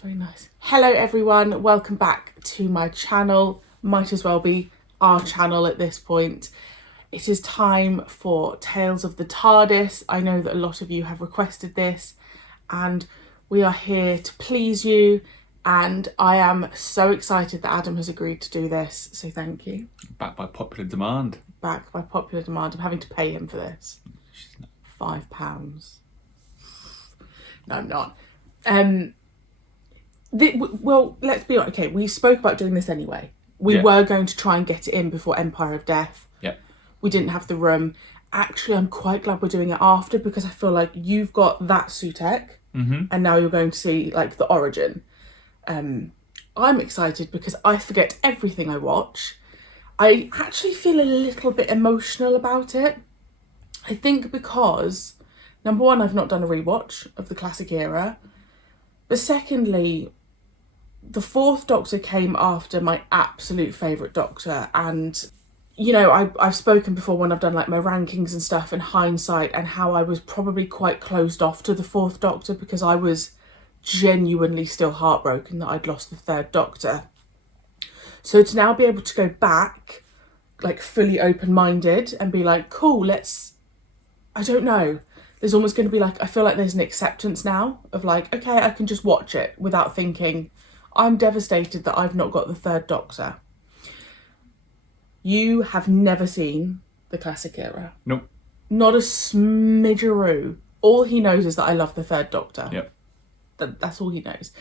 very nice. Hello everyone, welcome back to my channel. Might as well be our channel at this point. It is time for Tales of the Tardis. I know that a lot of you have requested this and we are here to please you, and I am so excited that Adam has agreed to do this, so thank you. Backed by popular demand. Backed by popular demand. I'm having to pay him for this. £5. No, I'm not. Well, let's be honest. Okay, we spoke about doing this anyway. We were going to try and get it in before Empire of Death. Yeah. We didn't have the room. Actually, I'm quite glad we're doing it after, because I feel like you've got that Sutek, and now you're going to see like the origin. I'm excited because I forget everything I watch. I actually feel a little bit emotional about it. I think because, number one, I've not done a rewatch of the classic era. But secondly, the fourth Doctor came after my absolute favourite Doctor. And, you know, I've spoken before when I've done like my rankings and stuff in hindsight, and how I was probably quite closed off to the fourth Doctor because I was genuinely still heartbroken that I'd lost the third Doctor. So to now be able to go back, like fully open-minded and be like, cool, let's, I don't know. There's almost going to be like, I feel like there's an acceptance now of like, okay, I can just watch it without thinking, I'm devastated that I've not got the third Doctor. You have never seen the classic era. Nope. Not a smidgeroo. All he knows is that I love the third Doctor. Yep. That's all he knows.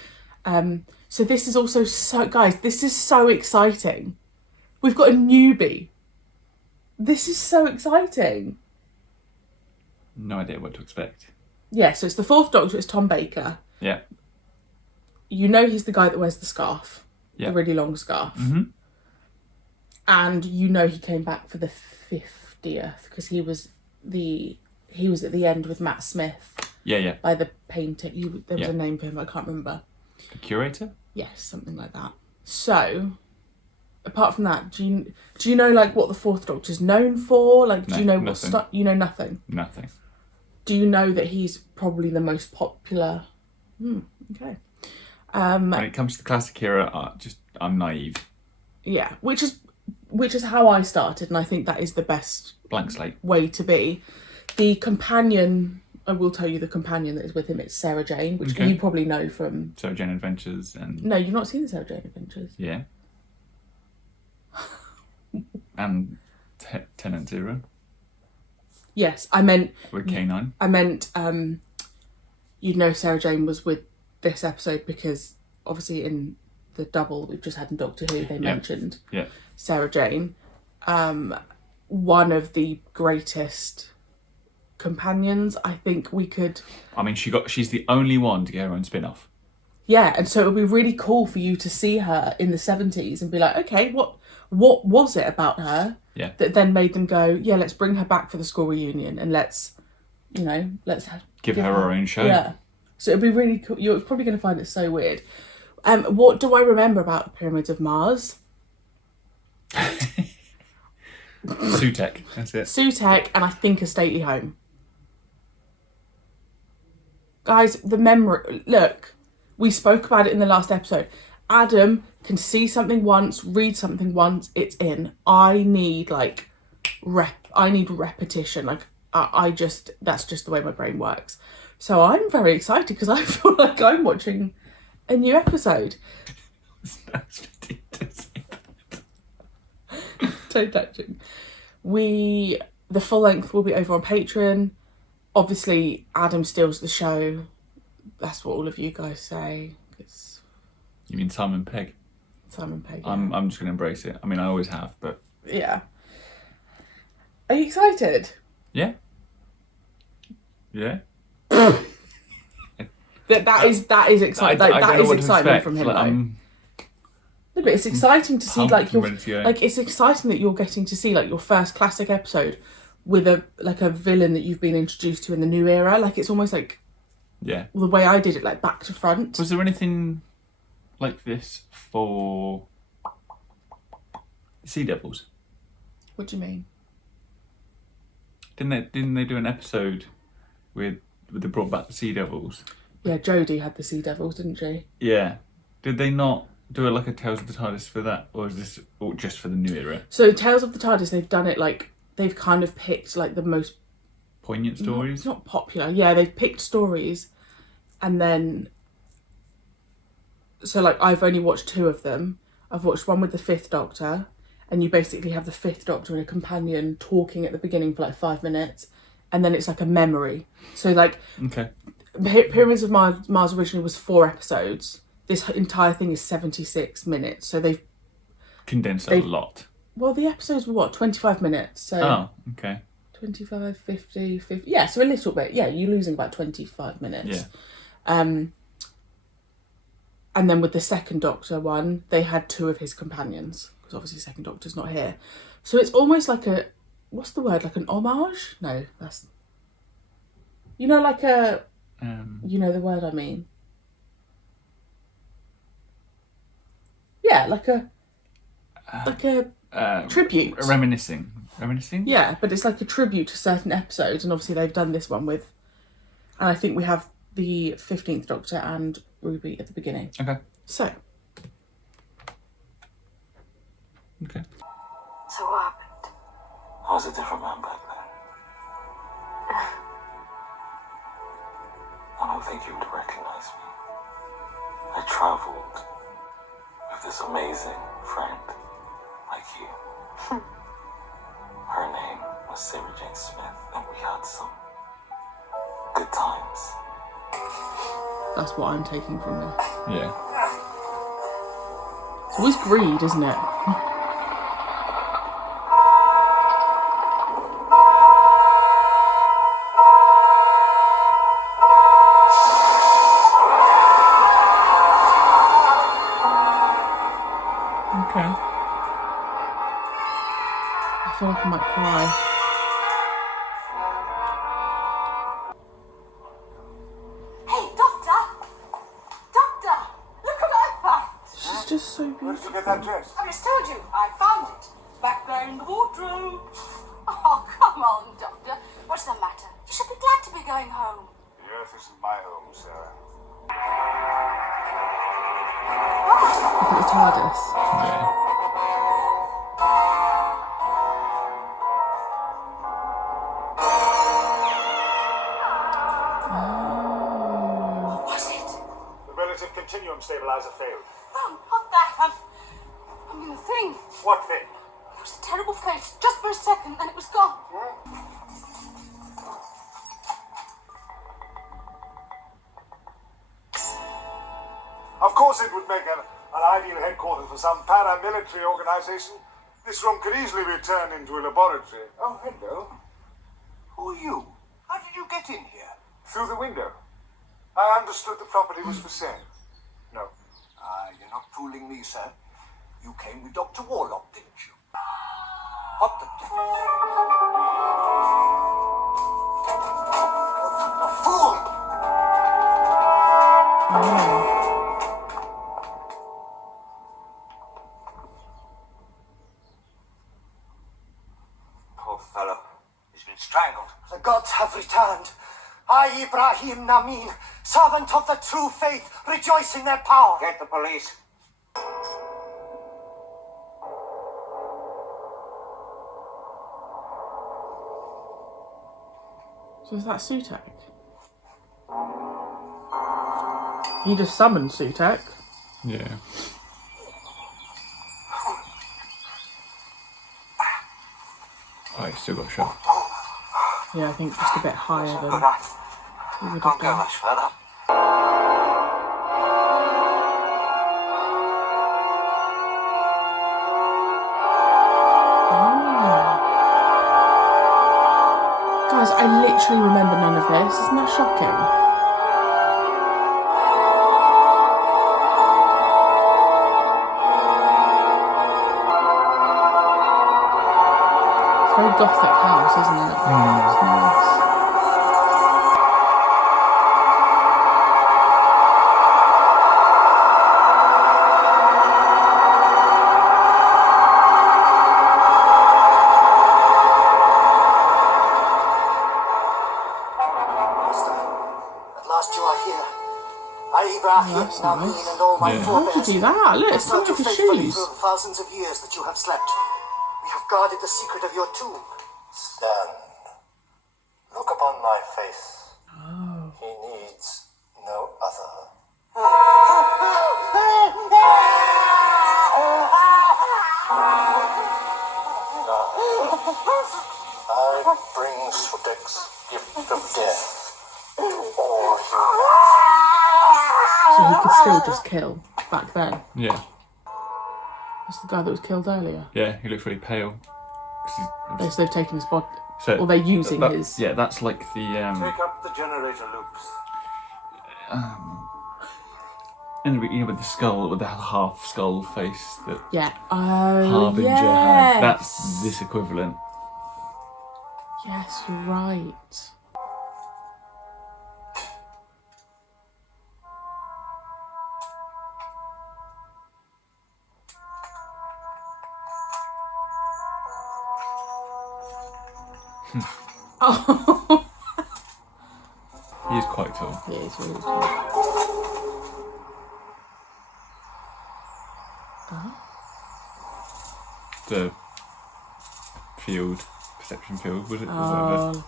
So this is also so, guys, this is so exciting. We've got a newbie. This is so exciting. No idea what to expect. Yeah, so it's the fourth Doctor, it's Tom Baker. Yeah. You know he's the guy that wears the scarf. Yeah. The really long scarf. Mm-hmm. And you know he came back for the 50th because he was at the end with Matt Smith. Yeah. By the painting. There was a name for him, I can't remember. The curator? Yes, something like that. So, apart from that, do you know like what the fourth Doctor's known for? Like, do you know nothing. what you know nothing? Nothing. Do you know that he's probably the most popular? Okay. When it comes to the classic era, I'm naive. Yeah, which is how I started, and I think that is the best blank slate way to be. The companion, I will tell you the companion that is with him, it's Sarah Jane, which you probably know from Sarah Jane Adventures and... No, you've not seen the Sarah Jane Adventures? Yeah. And Tennant Zero. Yes, I meant... With K9. I meant, you'd know Sarah Jane was with this episode because obviously in the double we've just had in Doctor Who, they mentioned Sarah Jane. One of the greatest companions, I think we could... I mean, she's the only one to get her own spin-off. Yeah, and so it would be really cool for you to see her in the 70s and be like, okay, what was it about her that then made them go, yeah, let's bring her back for the school reunion and let's give her her own show. Yeah. So it'd be really cool. You're probably going to find it so weird. What do I remember about the Pyramids of Mars? Sutek, that's it. Sutek, and I think a stately home. Guys, the memory... Look, we spoke about it in the last episode. Adam can see something once, read something once, it's in. I need, like, repetition. Like, that's just the way my brain works. So I'm very excited because I feel like I'm watching a new episode. Toe touching. The full length will be over on Patreon. Obviously, Adam steals the show. That's what all of you guys say. You mean Simon Pegg? Simon Pegg. Yeah. I'm just going to embrace it. I mean, I always have, but... Yeah. Are you excited? Yeah. Yeah. that is exciting. That is excitement from him. Like, no, but it's exciting to see like it's exciting that you're getting to see like your first classic episode with a villain that you've been introduced to in the new era. Like it's almost like the way I did it, like back to front. Was there anything like this for Sea Devils? What do you mean? Didn't they do an episode with they brought back the Sea Devils? Yeah, Jodie had the Sea Devils, didn't she? Yeah. Did they not do it like a Tales of the TARDIS for that? Or is this just for the new era? So Tales of the TARDIS, they've done it like, they've kind of picked like the most... Poignant stories? Not popular. Yeah, they've picked stories and then... So like, I've only watched 2 of them. I've watched one with the 5th Doctor, and you basically have the 5th Doctor and a companion talking at the beginning for like 5 minutes, and then it's like a memory. So like... Okay. Pyramids of Mars originally was 4 episodes. This entire thing is 76 minutes. So they've condensed a lot. Well, the episodes were what, 25 minutes? So oh, okay. 25, 50. Yeah, so a little bit. Yeah, you're losing about 25 minutes. Yeah. And then with the 2nd Doctor one, they had 2 of his companions, because obviously 2nd Doctor's not here. So it's almost like a, what's the word? Like an homage? No, that's... You know, like a... you know the word I mean. Yeah, like a tribute. Reminiscing? Yeah, but it's like a tribute to certain episodes, and obviously they've done this one with... And I think we have the 15th Doctor and Ruby at the beginning. Okay. So. Okay. So what happened? I was a different man back then. I don't think you would recognize me. I traveled with this amazing friend like you. Her name was Sarah Jane Smith, and we had some good times. That's what I'm taking from this. Yeah. It's always greed, isn't it? Okay. I feel like I might cry. Hey, Doctor! Doctor! Look what I found! She's just so Where did beautiful. you get that dress? I just told you, I found it. Back there in the wardrobe. Oh, come on, Doctor. What's the matter? You should be glad to be going home. The earth isn't my home, Sarah. Look at the TARDIS. Yeah. What was it? The relative continuum stabilizer failed. Oh, not that. I mean, the thing. What thing? It was a terrible face, just for a second, and it was gone. Of course it would make an ideal headquarters for some paramilitary organization. This room could easily be turned into a laboratory. Oh, hello. Who are you? How did you get in here? Through the window. I understood the property was for sale. No. You're not fooling me, sir. You came with Dr. Warlock, didn't you? What the devil? A fool! Poor fellow. He's been strangled. The gods have returned. I, Ibrahim Namin, servant of the true faith, rejoice in their power. Get the police. So is that Sutek? You just summoned Sutek. Yeah. Oh, he still got shot. Yeah, I think just a bit higher than Good. he would have Can't go done. much further. Guys, I literally remember none of this. Isn't that shocking? It's a very gothic house, isn't it? It's nice. Master, at last you are here. That's Nameen nice. and all my Yeah. How did you forebears. do that? Look, it's Served coming you off his faithfully shoes. through the thousands of years that you have slept. We have guarded the secret of your tomb. Stand. Look upon my face. Oh. He needs no other. I bring Sutek's gift of death to all humans. So he could still just kill back then. Yeah. That's the guy that was killed earlier. Yeah, he looks really pale. 'Cause They've taken his body. So Or they're using that- his. Yeah, that's like the Take up the generator loops. and with the skull, with the half skull face that Yeah. Oh, Harbinger yes. had. That's this equivalent. Yes, you're right. Oh, He is quite tall. yeah, it's really cool. The field, perception field, was it? Oh,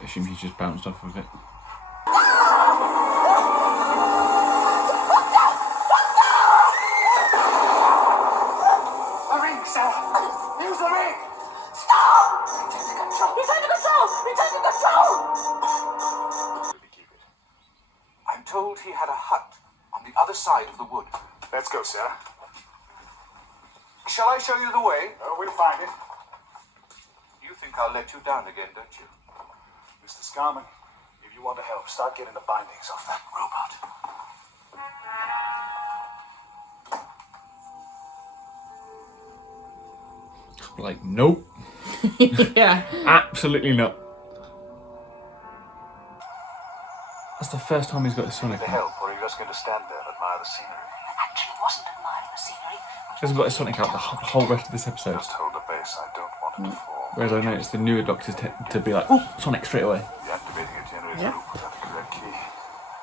I assume he's just bounced off of it. A ring, sir. Use the ring. Stop! Return to control! Return to control! Return to control! Keep it. I'm told he had a hut on the other side of the wood. Let's go, sir. Shall I show you the way? We'll find it. You think I'll let you down again, don't you? Mr. Scarman, if you want to help, start getting the bindings off that robot. Like, nope. yeah. Absolutely not. That's the first time he's got a Sonic To out. help, or are you just going to stand there and admire the scenery? Actually, wasn't admiring the scenery. He hasn't got a Sonic out the whole rest of this episode. Just hold the base. I don't want it to fall. Whereas I noticed the newer Doctors to be like, oh, Sonic straight away. Deactivating a generator Yeah. loop. That'll be that key.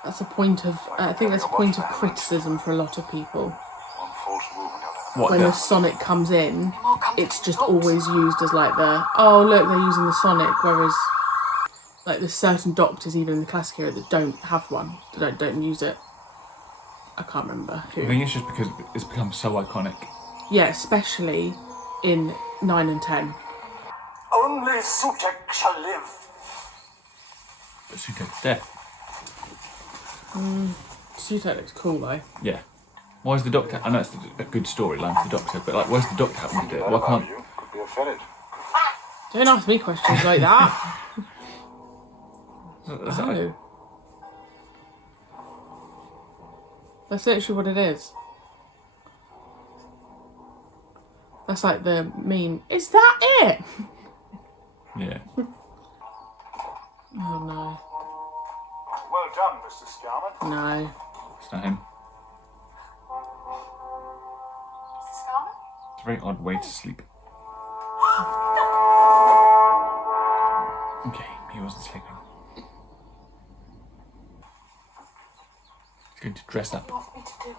That's a point of. I think that's a point of criticism for a lot of people. One false move and you'll have What? When The, the Sonic comes in, it's just always used as like the oh look they're using the Sonic, whereas like there's certain Doctors even in the classic era that don't have one, that don't use it. I can't remember I who. think it's just because it's become so iconic. Yeah, especially in 9 and 10. Only Sutek shall live. But Sutek's death. Sutek looks cool though. Yeah. Why is the Doctor? I know it's a good storyline for the Doctor, but like, where's the Doctor having to do it? Why can't? you. Could be a ferret. Don't ask me questions like that. Is that like- Oh. That's literally what it is. That's like the meme. Is that it? yeah. Oh no. Well done, Mr. Scarman. No. It's not him. Mr. Scarman? It's a very odd way to sleep. Okay, he wasn't sleeping. He's going to dress up. What do you want me to do?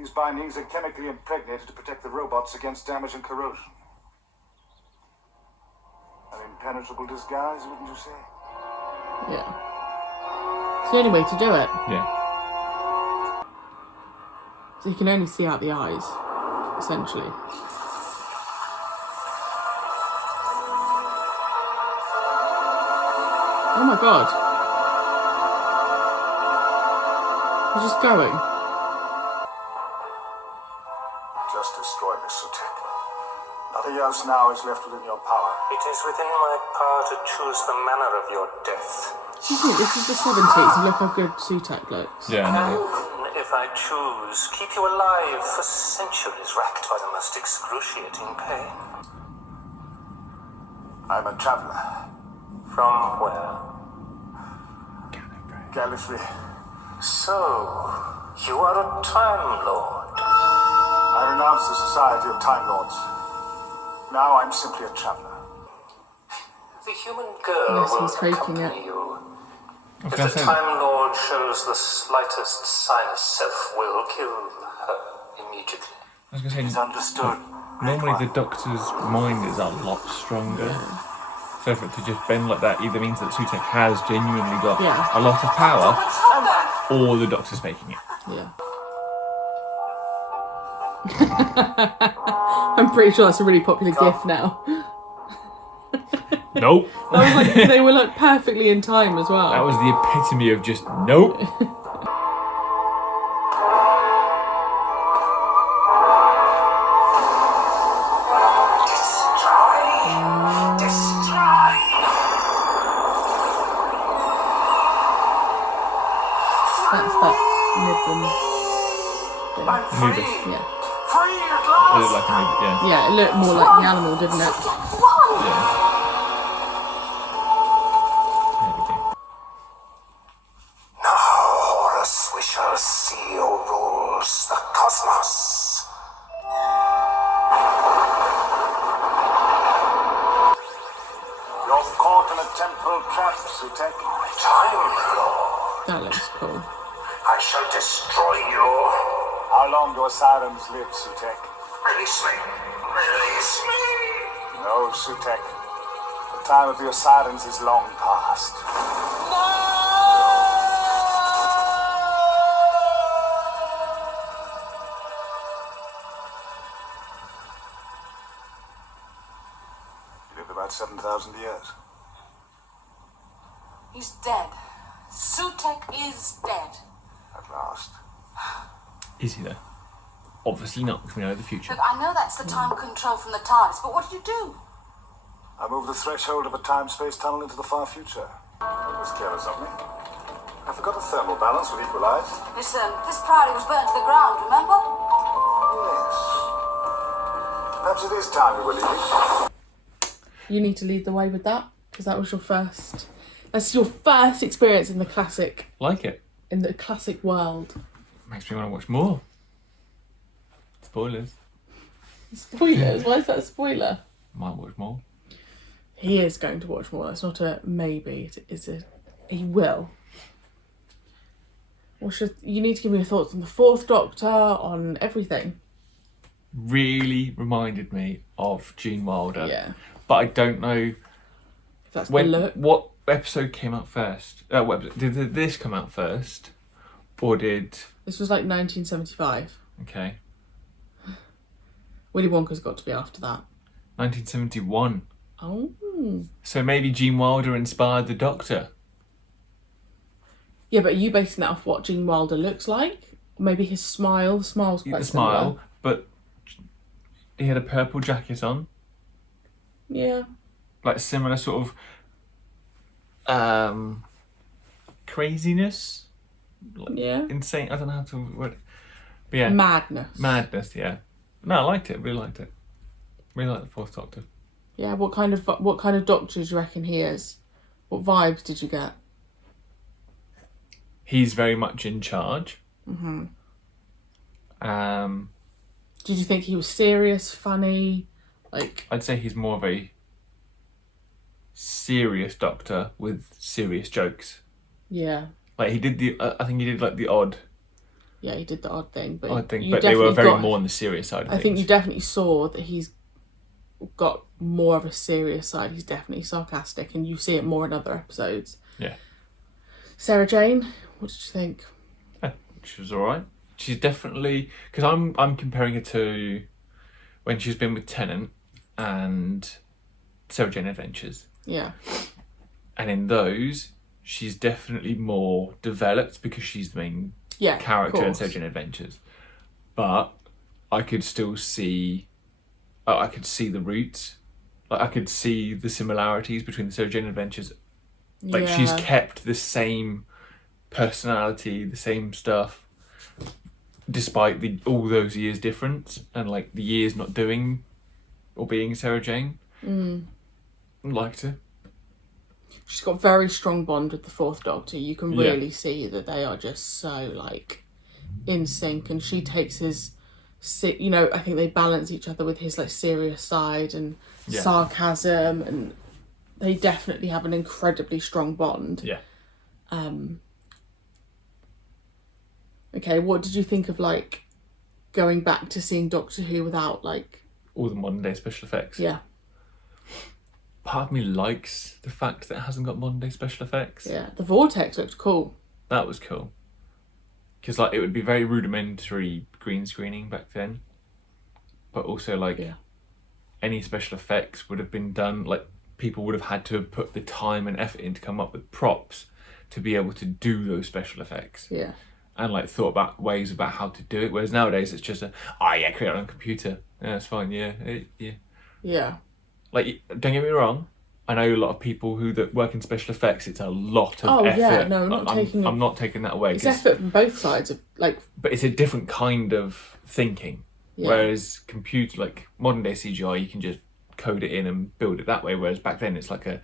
These bindings are chemically impregnated to protect the robots against damage and corrosion. An impenetrable disguise, wouldn't you say? Yeah. It's the only way to do it. Yeah. So you can only see out the eyes, essentially. Oh my god. He's just going. Just destroy Miss Sutek. Nothing else now is left within your power. It is within my power to choose the manner of your death. You think this is the 70s and look how good Sutek looks. Yeah. I know. Can, if I choose, keep you alive for centuries, racked by the most excruciating pain. I'm a traveler. From where? Gallifrey. So, you are a Time Lord. I renounced the Society of Time Lords. Now I'm simply a traveler. The human girl Yes, will he's faking accompany it. you. was If gonna the say Time Lord shows the slightest sign of self-will, kill her immediately. I was gonna say, It's understood. normally the Doctor's mind is a lot stronger. So for it to just bend like that either means that Sutek has genuinely got a lot of power, or the Doctor's faking it. Yeah. I'm pretty sure that's a really popular GIF now. Nope. That was like, they were like perfectly in time as well. That was the epitome of just nope. That's that Midland thing. Anubis. Yeah. It looked like Anubis, yeah. Yeah, it looked more like the animal, didn't it? Yeah. There we go. Now, Horus, we shall see who rules the cosmos. You're caught in a temporal trap, Sutek. Time Lord, That looks cool. I shall destroy you. How long do sirens live, Sutek? Release me. Release me. No, Sutek. The time of the Osirans is long past. You lived about 7,000 years. He's dead. Sutek is dead. At last. Is he though? Obviously not, because we know the future. Look, I know that's the time control from the TARDIS, but what did you do? I moved the threshold of a time-space tunnel into the far future. That was careless of me. I forgot the thermal balance would equalize. This priority was burnt to the ground, remember? Yes. Perhaps it is time we were leaving. You need to lead the way with that, because that was your first. That's your first experience in the classic, Like it. in the classic world. Makes me want to watch more. Spoilers. Spoilers? Why is that a spoiler? Might watch more. He is going to watch more. That's not a maybe. It's a he will. You need to give me your thoughts on the Fourth Doctor, on everything. Really reminded me of Gene Wilder. Yeah. But I don't know If that's when. the look. What episode came out first? Did this come out first, or did? This was like 1975. Okay. Willy Wonka's got to be after that. 1971. Oh. So maybe Gene Wilder inspired the Doctor. Yeah, but are you basing that off what Gene Wilder looks like? Maybe his smile. The smile's quite The similar. smile, but he had a purple jacket on. Yeah. Like similar sort of craziness. Like Yeah. insane. I don't know how to word it. But yeah. Madness. Yeah. No, I liked it. Really liked it. Really liked the Fourth Doctor. Yeah. What kind of doctor do you reckon he is? What vibes did you get? He's very much in charge. Mm-hmm. Um, Did you think he was serious, funny, like? I'd say he's more of a serious Doctor with serious jokes. Yeah. Like he did I think he did like the odd Yeah, he did the odd thing, but but they were very more on the serious side of things. I think you definitely saw that he's got more of a serious side. He's definitely sarcastic, and you see it more in other episodes. Yeah. Sarah Jane, what did you think? Yeah, she was alright. She's definitely, because I'm comparing her to when she's been with Tennant and Sarah Jane Adventures. Yeah. And in those, she's definitely more developed because she's the main character in Sarah Jane Adventures. But I could still see, I could see the roots. Like I could see the similarities between the Sarah Jane Adventures. Like she's kept the same personality, the same stuff, despite all those years difference and like the years not doing or being Sarah Jane. Liked her. She's got a very strong bond with the Fourth Doctor. You can really see that they are just so like in sync, and she takes his, I think they balance each other with his like serious side and sarcasm, and they definitely have an incredibly strong bond. Yeah. Okay, what did you think of like going back to seeing Doctor Who without like all the modern day special effects? Yeah. Part of me likes the fact that it hasn't got modern day special effects. Yeah, the vortex looked cool. That was cool. Because like it would be very rudimentary green screening back then, but also like any special effects would have been done. Like people would have had to have put the time and effort in to come up with props to be able to do those special effects. Yeah. And like thought about ways about how to do it. Whereas nowadays it's just create it on a computer. Yeah, that's fine. Yeah. Yeah. Like, don't get me wrong. I know a lot of people that work in special effects. It's a lot of effort. Yeah, no, I'm not taking that away. It's effort from both sides of like. But it's a different kind of thinking. Yeah. Whereas modern day CGI, you can just code it in and build it that way. Whereas back then it's like we've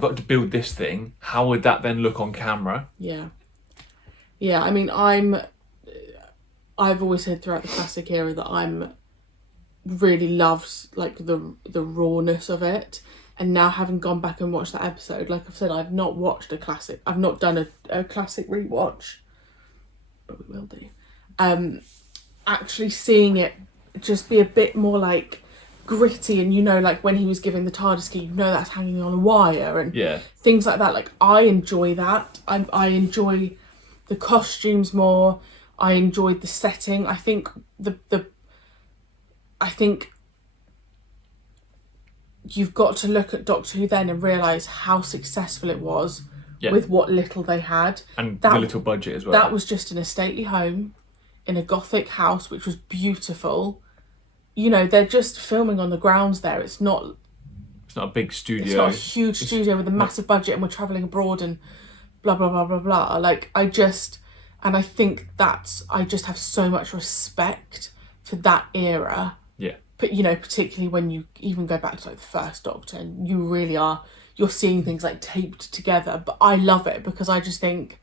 got to build this thing. How would that then look on camera? Yeah. Yeah, I mean, I've always said throughout the classic era that I'm really loved like the rawness of it, and now having gone back and watched that episode, like I've said, I've not watched a classic. I've not done a classic rewatch, but we will do. Actually seeing it just be a bit more like gritty, and like when he was giving the Tardis key, that's hanging on a wire and things like that. Like I enjoy that. I enjoy the costumes more. I enjoyed the setting. I think I think you've got to look at Doctor Who then and realise how successful it was with what little they had. And the little budget as well. That was just an estately home in a Gothic house, which was beautiful. They're just filming on the grounds there. It's not a big studio. It's not a huge studio with a massive budget and we're travelling abroad and blah, blah, blah, blah, blah. Like, I just have so much respect for that era. Yeah. But, particularly when you even go back to like the first Doctor and you're seeing things like taped together. But I love it because I just think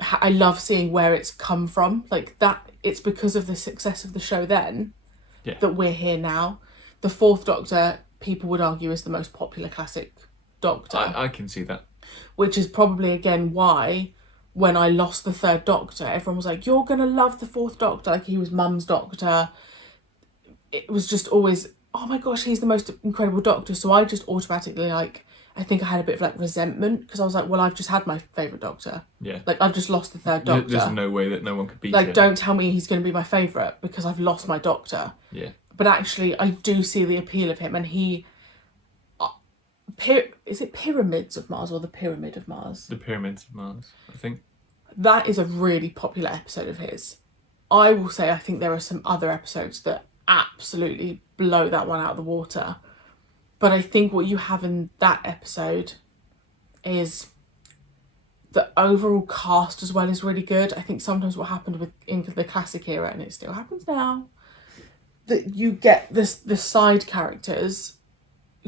I love seeing where it's come from. Like that, it's because of the success of the show then that we're here now. The fourth Doctor, people would argue, is the most popular classic Doctor. I can see that. Which is probably, again, why when I lost the third Doctor, everyone was like, you're going to love the fourth Doctor. Like, he was Mum's Doctor. It was just always, oh my gosh, he's the most incredible Doctor. So I just automatically, like, I think I had a bit of, like, resentment because I was like, well, I've just had my favourite Doctor. Yeah. Like, I've just lost the third Doctor. There's no way that no one could beat him. Like, don't tell me he's going to be my favourite because I've lost my Doctor. Yeah. But actually, I do see the appeal of him, and he... is it Pyramids of Mars or the Pyramid of Mars? The Pyramids of Mars, I think. That is a really popular episode of his. I will say I think there are some other episodes that absolutely blow that one out of the water. But I think what you have in that episode is the overall cast as well is really good. I think sometimes what happened in the classic era, and it still happens now, that you get the side characters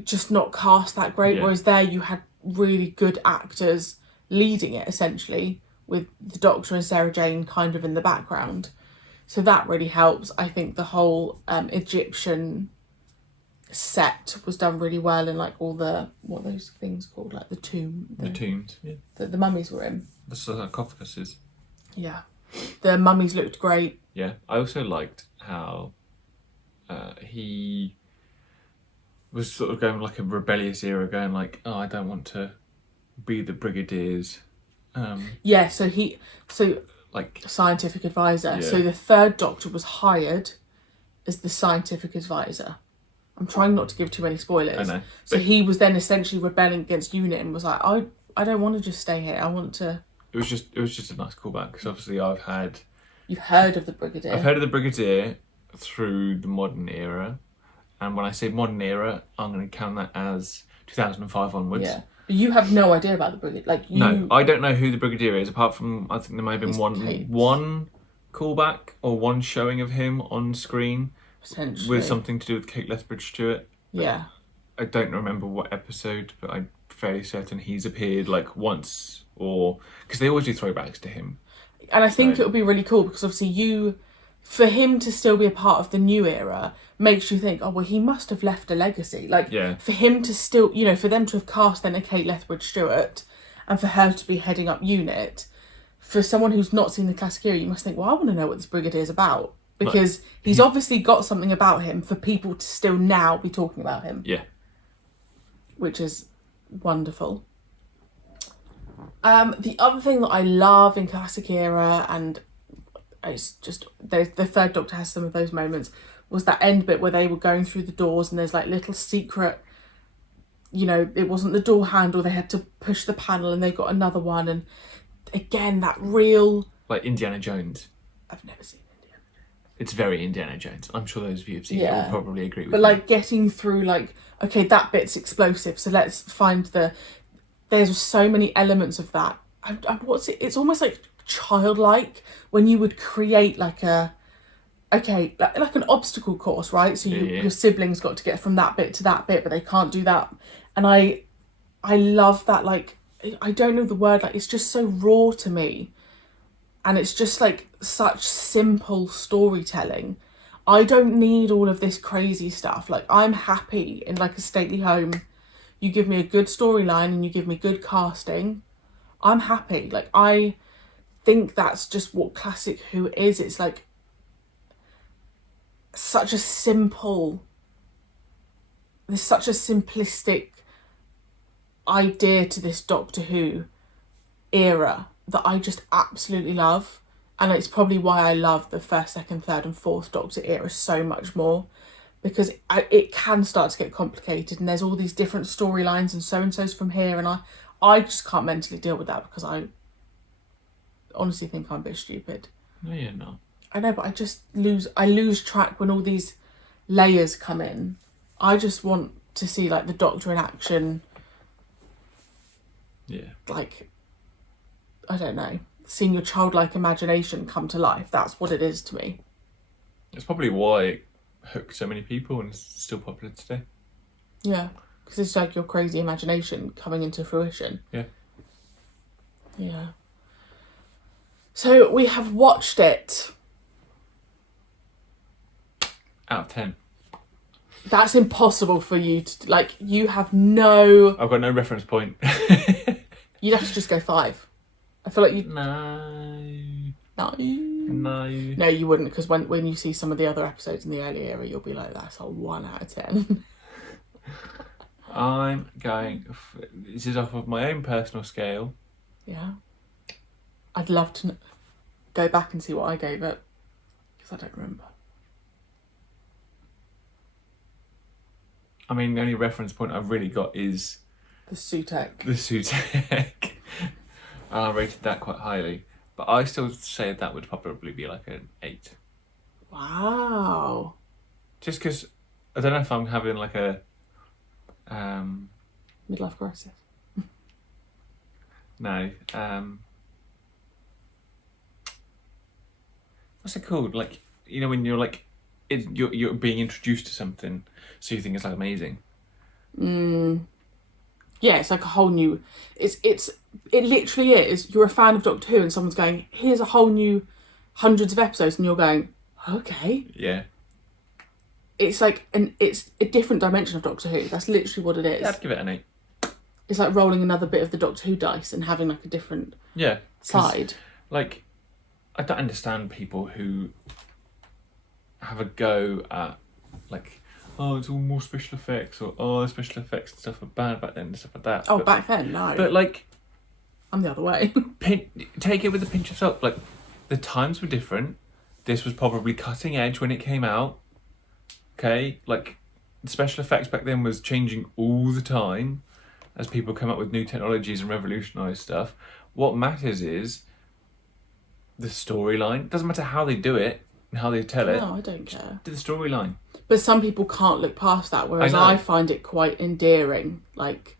just not cast that great, whereas there you had really good actors leading it, essentially, with the Doctor and Sarah Jane kind of in the background. So that really helps. I think the whole Egyptian set was done really well, and like all the, what are those things called, like the tomb. The tombs, yeah. The mummies were in. The sarcophaguses. Yeah. The mummies looked great. Yeah. I also liked how he was sort of going like a rebellious era, going like, oh, I don't want to be the Brigadier's. So like scientific advisor. Yeah. So the third Doctor was hired as the scientific advisor. I'm trying not to give too many spoilers. I know. So he was then essentially rebelling against UNIT and was like, I don't want to just stay here. I want to. It was just a nice callback because obviously You've heard of the Brigadier. I've heard of the Brigadier through the modern era, and when I say modern era, I'm going to count that as 2005 onwards. Yeah. But you have no idea about the Brigadier. No, I don't know who the Brigadier is, apart from I think there may have been one callback or one showing of him on screen. Potentially. With something to do with Kate Lethbridge-Stewart. Yeah. I don't remember what episode, but I'm fairly certain he's appeared like once, or because they always do throwbacks to him. And I think it would be really cool because obviously for him to still be a part of the new era makes you think, oh well, he must have left a legacy. Like for him to still, for them to have cast then a Kate Lethbridge-Stewart and for her to be heading up unit, for someone who's not seen the classic era, you must think, well, I want to know what this Brigadier's about. Because he's obviously got something about him for people to still now be talking about him. Yeah. Which is wonderful. The other thing that I love in classic era, and it's just the third Doctor has some of those moments, was that end bit where they were going through the doors and there's like little secret, you know, it wasn't the door handle, they had to push the panel and they got another one, and again that real, like Indiana Jones. I've never seen Indiana Jones. It's very Indiana Jones. I'm sure those of you who've seen it will probably agree with me. But like getting through, like, okay, that bit's explosive, so let's find there's so many elements of that. It's almost like childlike when you would create like like an obstacle course, right? So your siblings got to get from that bit to that bit, but they can't do that. And I love that, like, I don't know the word, like, it's just so raw to me. And it's just like such simple storytelling. I don't need all of this crazy stuff. Like, I'm happy in like a stately home. You give me a good storyline and you give me good casting, I'm happy. Like, I think that's just what classic Who is. It's like such a simple, there's such a simplistic idea to this Doctor Who era that I just absolutely love. And it's probably why I love the first, second, third and fourth Doctor era so much more, because it can start to get complicated and there's all these different storylines and so-and-so's from here, and I just can't mentally deal with that because I honestly think I'm a bit stupid. No, you're not. I know, but I lose track when all these layers come in. I just want to see like the Doctor in action. Yeah. Like, I don't know, seeing your childlike imagination come to life. That's what it is to me. It's probably why it hooked so many people and is still popular today. Yeah, because it's like your crazy imagination coming into fruition. Yeah. Yeah. So we have watched it. Out of 10. That's impossible for you to, like, you have no... I've got no reference point. You'd have to just go 5. I feel like you... No. No. No, you wouldn't, because when you see some of the other episodes in the early era, you'll be like, that's a 1 out of 10. I'm going... This is off of my own personal scale. Yeah. I'd love to go back and see what I gave it, because I don't remember. I mean, the only reference point I've really got is... The Sutek. The Sutek. I rated that quite highly. But I still say that would probably be like an 8. Wow. Just because I don't know if I'm having like a... Midlife crisis. No. What's it called? Like, you know, when you're like... You're being introduced to something, so you think it's like amazing. Yeah, it's like a whole new... It literally is. You're a fan of Doctor Who and someone's going, here's a whole new hundreds of episodes, and you're going, okay. Yeah. It's like it's a different dimension of Doctor Who. That's literally what it is. Yeah, I'd give it an 8. It's like rolling another bit of the Doctor Who dice and having like a different side. Like, I don't understand people who have a go at like, oh, it's all more special effects, or oh, special effects and stuff were bad back then and stuff like that. Oh, but back then, no. But like, I'm the other way. Take it with a pinch of salt. Like, the times were different. This was probably cutting edge when it came out. Okay, like, the special effects back then was changing all the time as people come up with new technologies and revolutionise stuff. What matters is the storyline. It doesn't matter how they do it and how they tell it. No, I don't care. Do the storyline. But some people can't look past that, whereas I find it quite endearing. Like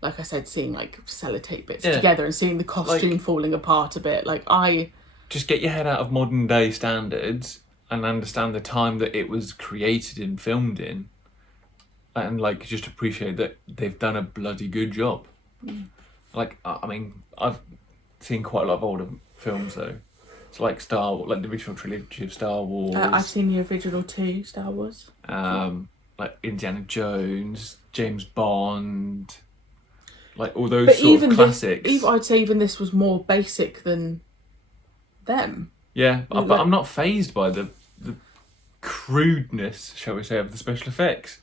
I said, seeing like sellotape bits together and seeing the costume falling apart a bit. Like, I... Just get your head out of modern day standards and understand the time that it was created and filmed in, and like just appreciate that they've done a bloody good job. Like, I mean, I've seen quite a lot of older films though. It's like Star Wars, like the original trilogy of Star Wars. I've seen the original 2 Star Wars. Like Indiana Jones, James Bond. Like all those sort of classics. I'd say even this was more basic than them. Yeah, but I'm not fazed by the crudeness, shall we say, of the special effects.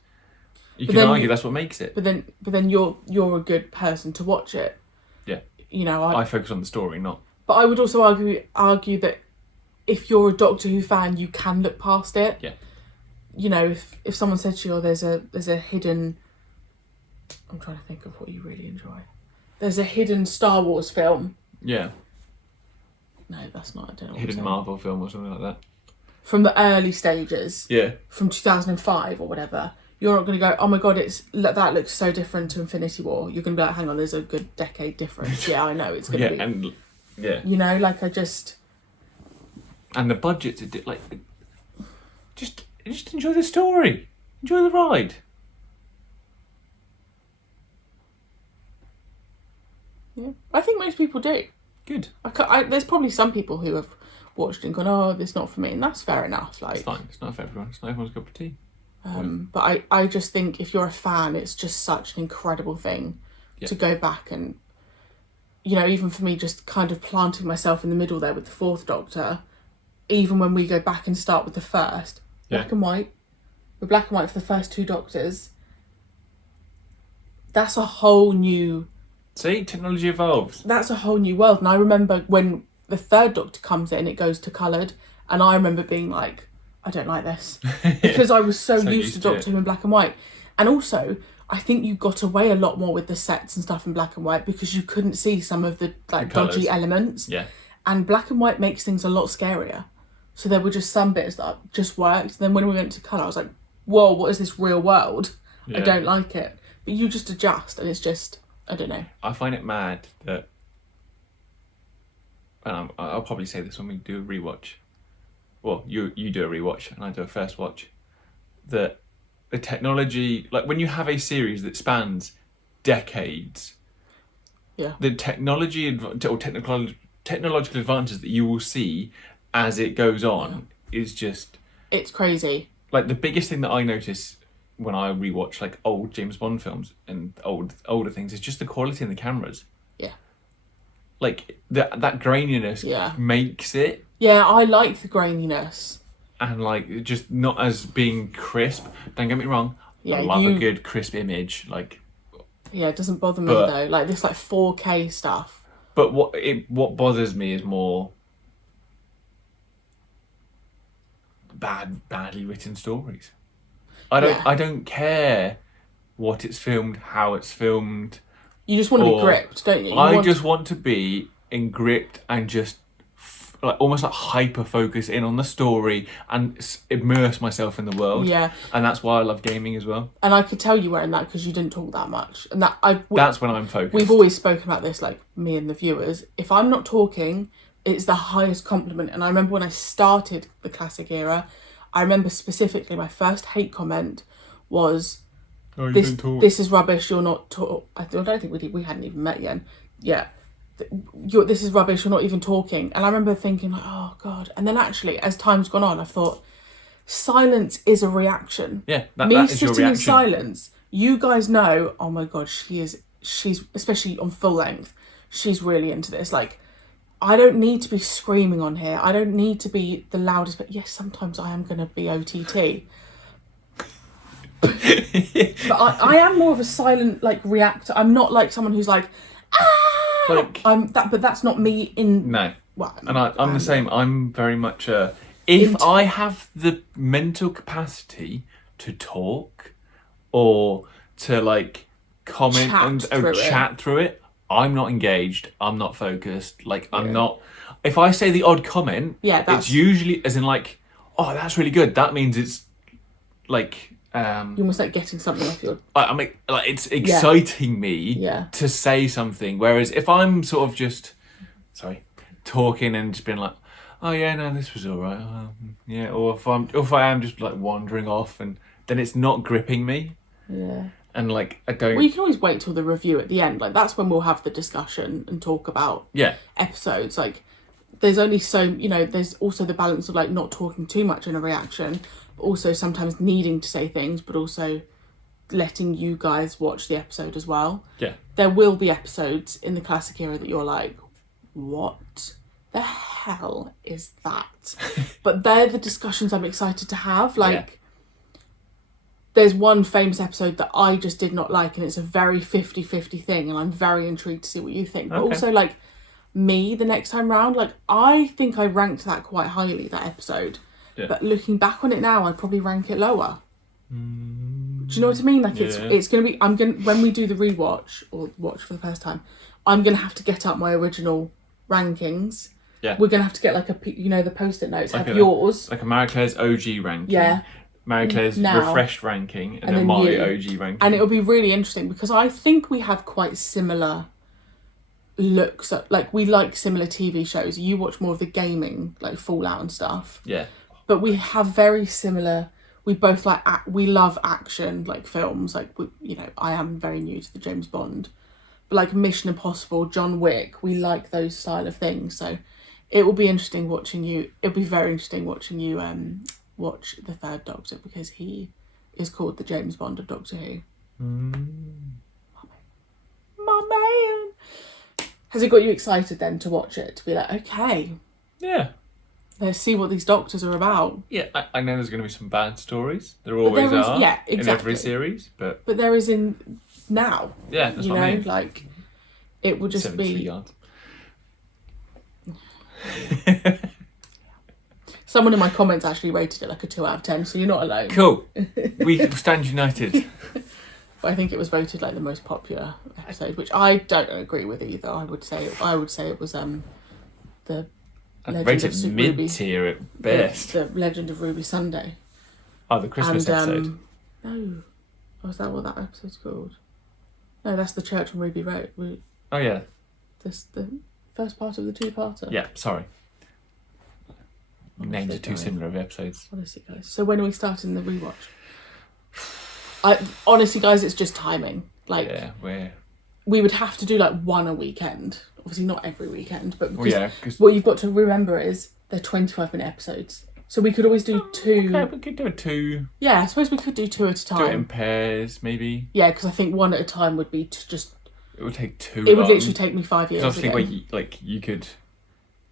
You can argue that's what makes it. But then you're a good person to watch it. Yeah. You know, I focus on the story, not. But I would also argue that if you're a Doctor Who fan, you can look past it. Yeah. You know, if someone said to you, there's a hidden. I'm trying to think of what you really enjoy. There's a hidden Star Wars film. Yeah. No, that's not. I don't know. Hidden Marvel film or something like that. From the early stages. Yeah. From 2005 or whatever. You're not going to go, oh my god, that looks so different to Infinity War. You're going to be like, hang on, there's a good decade difference. Yeah, I know it's going to be. And yeah. You know, like I just. And the budgets are like, just enjoy the story, enjoy the ride. Yeah, I think most people do. Good. There's probably some people who have watched and gone, oh, this is not for me, and that's fair enough. Like, it's fine. It's not for everyone. It's not everyone's cup of tea. But I just think if you're a fan, it's just such an incredible thing to go back and, you know, even for me, just kind of planting myself in the middle there with the Fourth Doctor, even when we go back and start with the first, black and white, we're black and white for the first two Doctors. That's a whole new... See, technology evolves. That's a whole new world. And I remember when the Third Doctor comes in, it goes to coloured, and I remember being like, I don't like this. Because I was so used to Doctor Who in black and white. And also, I think you got away a lot more with the sets and stuff in black and white because you couldn't see some of the dodgy elements. Yeah. And black and white makes things a lot scarier. So there were just some bits that just worked. Then when we went to colour, I was like, whoa, what is this real world? Yeah. I don't like it. But you just adjust, and it's just, I don't know. I find it mad that, and I'll probably say this when we do a rewatch. Well, you do a rewatch and I do a first watch. That the technology, like when you have a series that spans decades, the technology or technological advances that you will see as it goes on is just... It's crazy. Like the biggest thing that I notice when I rewatch like old James Bond films and older things is just the quality in the cameras. Yeah. Like that graininess makes it. Yeah, I like the graininess. And like just not as being crisp. Don't get me wrong. Yeah, I love a good crisp image. Like. Yeah, it doesn't bother me though. Like this, like 4K stuff. But what bothers me is more badly written stories. I don't care what it's filmed, how it's filmed. You just want to be gripped, don't you? I just want to be gripped and just like almost like hyper focus in on the story and immerse myself in the world. Yeah. And that's why I love gaming as well. And I could tell you weren't that because you didn't talk that much. And that's when I'm focused. We've always spoken about this, like me and the viewers. If I'm not talking, it's the highest compliment. And I remember when I started the classic era, I remember specifically my first hate comment was, this is rubbish, you're not talk. I don't think we hadn't even met yet. Yeah. This is rubbish, you're not even talking. And I remember thinking, like, oh God. And then actually, as time's gone on, I've thought, silence is a reaction. Yeah, me sitting in silence, you guys know, oh my God, she's especially on full length, she's really into this. Like, I don't need to be screaming on here. I don't need to be the loudest, but yes, sometimes I am going to be OTT. But I am more of a silent, like, reactor. I'm not like someone who's like, like, but that's not me in... No. Well, and I'm the same. I'm very much if I have the mental capacity to talk or to, like, comment chat through it, I'm not engaged. I'm not focused. Like, I'm not... If I say the odd comment, it's usually as in, like, oh, that's really good. That means it's, like... You're almost like getting something off your... I mean, like, it's exciting me to say something. Whereas if I'm sort of just, talking and just being like, oh yeah, no, this was all right. Yeah, or if I am just like wandering off, and then it's not gripping me. Yeah. And like I don't. Well, you can always wait till the review at the end. Like that's when we'll have the discussion and talk about episodes. Like there's only so there's also the balance of like not talking too much in a reaction. Also sometimes needing to say things, but also letting you guys watch the episode as well. Yeah. There will be episodes in the classic era that you're like, what the hell is that? But they're the discussions I'm excited to have. Like, there's one famous episode that I just did not like, and it's a very 50-50 thing, and I'm very intrigued to see what you think. But also, like, me, the next time round, like, I think I ranked that quite highly, that episode. Yeah. But looking back on it now, I'd probably rank it lower. Do you know what I mean? Like, it's going to be... when we do the rewatch, or watch for the first time, I'm going to have to get up my original rankings. Yeah. We're going to have to get, like, the Post-it notes, like have yours. Like a Marie-Claire's OG ranking. Yeah. Marie-Claire's refreshed ranking, and then my OG ranking. And it'll be really interesting, because I think we have quite similar looks at, like, we like similar TV shows. You watch more of the gaming, like Fallout and stuff. Yeah. But we have very similar... We both like... we love action, like, films. Like, I am very new to the James Bond. But, like, Mission Impossible, John Wick, we like those style of things. So it will be interesting watching you... It'll be very interesting watching you watch the third Doctor, because he is called the James Bond of Doctor Who. My man! Has it got you excited then to watch it? To be like, okay. Yeah. Let's see what these Doctors are about. Yeah, I know there's going to be some bad stories. There always are. Yeah, exactly. In every series, but there is in now. Yeah, that's what I mean. Like, it will just 73 be... yards. Someone in my comments actually rated it like a 2 out of 10, so you're not alone. Cool. We stand united. But I think it was voted like the most popular episode, which I don't agree with either. I would say it was the I'd rate it mid-tier at best. The Legend of Ruby Sunday. Oh, the Christmas episode. No. Was that what that episode's called? No, that's the Church on Ruby Road. Oh, yeah. This the first part of the two-parter. Yeah, sorry. Names are too similar of episodes. Honestly, guys. So when are we starting the rewatch? Honestly, guys, it's just timing. Like, yeah, we would have to do like one a weekend. Obviously, not every weekend, but because what you've got to remember is they're 25-minute episodes. So we could always do two. Okay, we could do a two. Yeah, I suppose we could do two at a time. Do it in pairs, maybe. Yeah, because I think one at a time would be to just. It would take too. It would literally take me 5 years. Because obviously, you could.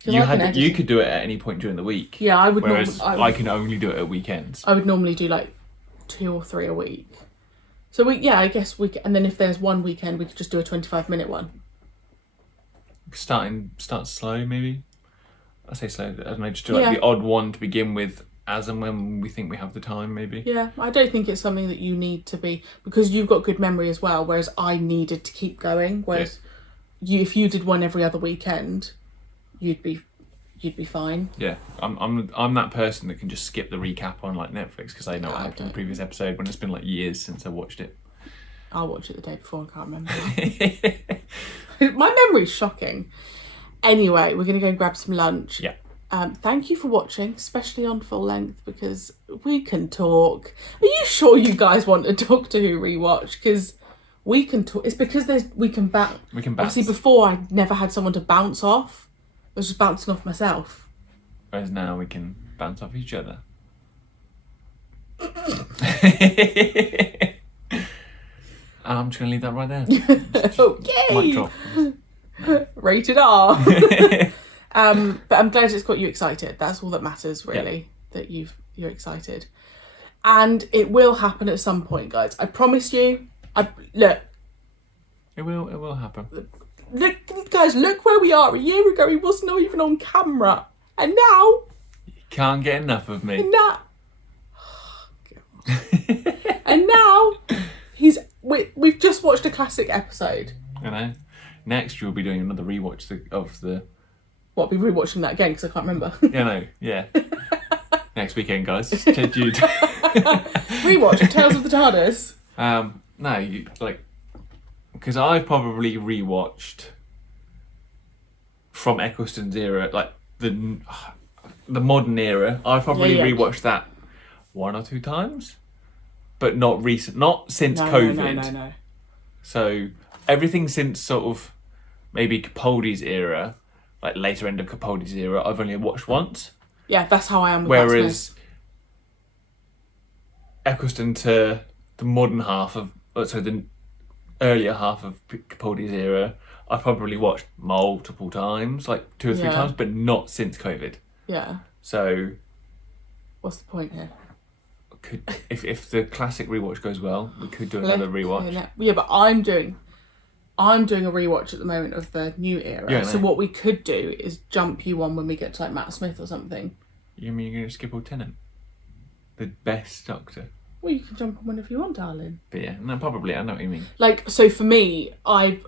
You could do it at any point during the week. Yeah, I would. Whereas I can only do it at weekends. I would normally do like 2 or 3 a week. So I guess and then if there's one weekend, we could just do a 25-minute one. Start slow, maybe. I say slow. I don't know. Just do like the odd one to begin with, as and when we think we have the time, maybe. Yeah, I don't think it's something that you need to be, because you've got good memory as well. Whereas I needed to keep going. Whereas if you did one every other weekend, you'd be fine. Yeah, I'm that person that can just skip the recap on like Netflix because I know what happened in the previous episode when it's been like years since I watched it. I'll watch it the day before. I can't remember. My memory's shocking. Anyway, we're gonna go and grab some lunch. Yeah. Thank you for watching, especially on full length, because we can talk. Are you sure you guys want a Doctor Who rewatch? Because we can talk. It's because we can bounce. Obviously, before I never had someone to bounce off. I was just bouncing off myself. Whereas now we can bounce off each other. I'm just going to leave that right there. Okay. Mic drop. Rated R. But I'm glad it's got you excited. That's all that matters, really. Yeah. That you're excited. And it will happen at some point, guys. I promise you. Look. It will happen. Look, guys, look where we are. A year ago, he wasn't even on camera. And now... You can't get enough of me. And now... Oh, God. And now, we've just watched a classic episode. I know. Next, you'll be doing another rewatch of the... What, be rewatching that again? Because I can't remember. Yeah. Next weekend, guys. Stay tuned. Rewatch of Tales of the Tardis. No, because I've probably rewatched from Eccleston's era, like the modern era. I've probably rewatched that 1 or 2 times, but not since COVID. No. So everything since sort of maybe Capaldi's era, like later end of Capaldi's era, I've only watched once. Yeah, that's how I am with Whereas Eccleston to the modern half of, the earlier half of Capaldi's era, I've probably watched multiple times, like 2 or 3 times, but not since COVID. Yeah. So, what's the point here? If the classic rewatch goes well, we could do another rewatch. Yeah, but I'm doing a rewatch at the moment of the new era. Yeah, so what we could do is jump you on when we get to like Matt Smith or something. You mean you're going to skip all Tennant? The best Doctor. Well, you can jump on whenever you want, darling. But yeah, no, probably. I know what you mean. Like, so for me, I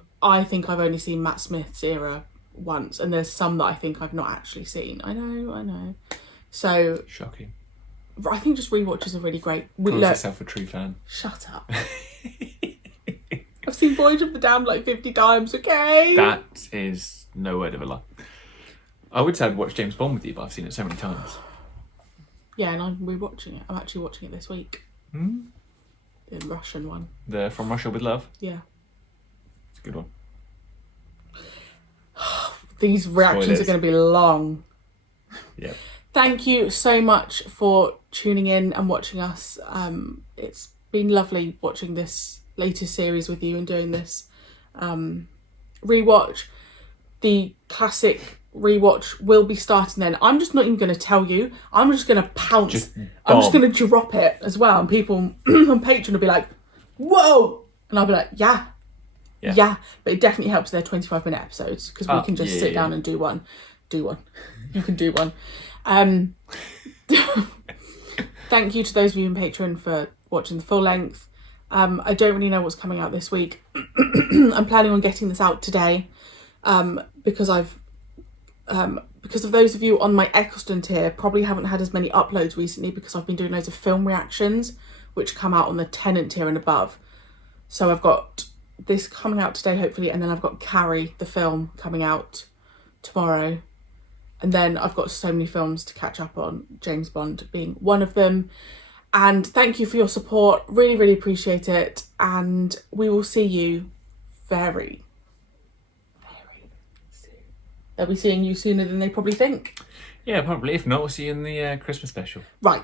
think I've only seen Matt Smith's era once, and there's some that I think I've not actually seen. I know. So shocking. I think just rewatches are really great. Call yourself a true fan. Shut up. I've seen Voyage of the Damned like 50 times, okay? That is no word of a lie. I would say I'd watch James Bond with you, but I've seen it so many times. Yeah, and I'm rewatching it. I'm actually watching it this week. The Russian one. The From Russia with Love? Yeah. It's a good one. These reactions are going to be long. Yeah. Thank you so much for tuning in and watching us. It's been lovely watching this latest series with you and doing this rewatch. The classic rewatch will be starting then. I'm just not even going to tell you. I'm just going to pounce. I'm just going to drop it as well. And people on Patreon will be like, whoa! And I'll be like, yeah. But it definitely helps their 25-minute episodes because we can just sit down and do one. You can do one. Thank you to those of you in Patreon for watching the full length. I don't really know what's coming out this week. I'm planning on getting this out today because because of those of you on my Eccleston tier probably haven't had as many uploads recently because I've been doing loads of film reactions which come out on the Tennant tier and above. So I've got this coming out today hopefully, and then I've got Carrie the film coming out tomorrow. And then I've got so many films to catch up on, James Bond being one of them. And thank you for your support. Really, really appreciate it. And we will see you very, very soon. They'll be seeing you sooner than they probably think. Yeah, probably. If not, we'll see you in the Christmas special. Right.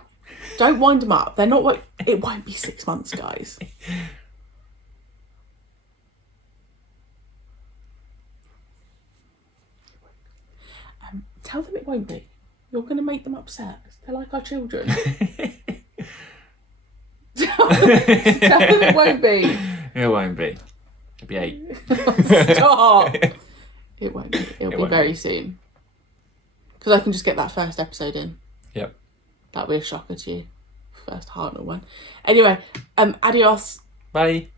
Don't wind them up. They're not what... It won't be 6 months, guys. Tell them it won't be. You're going to make them upset. They're like our children. Tell them it won't be. It won't be. It'll be 8. Stop. It won't be. It'll be very soon. Because I can just get that first episode in. Yep. That'll be a shocker to you. First Hartnell one. Anyway, adios. Bye.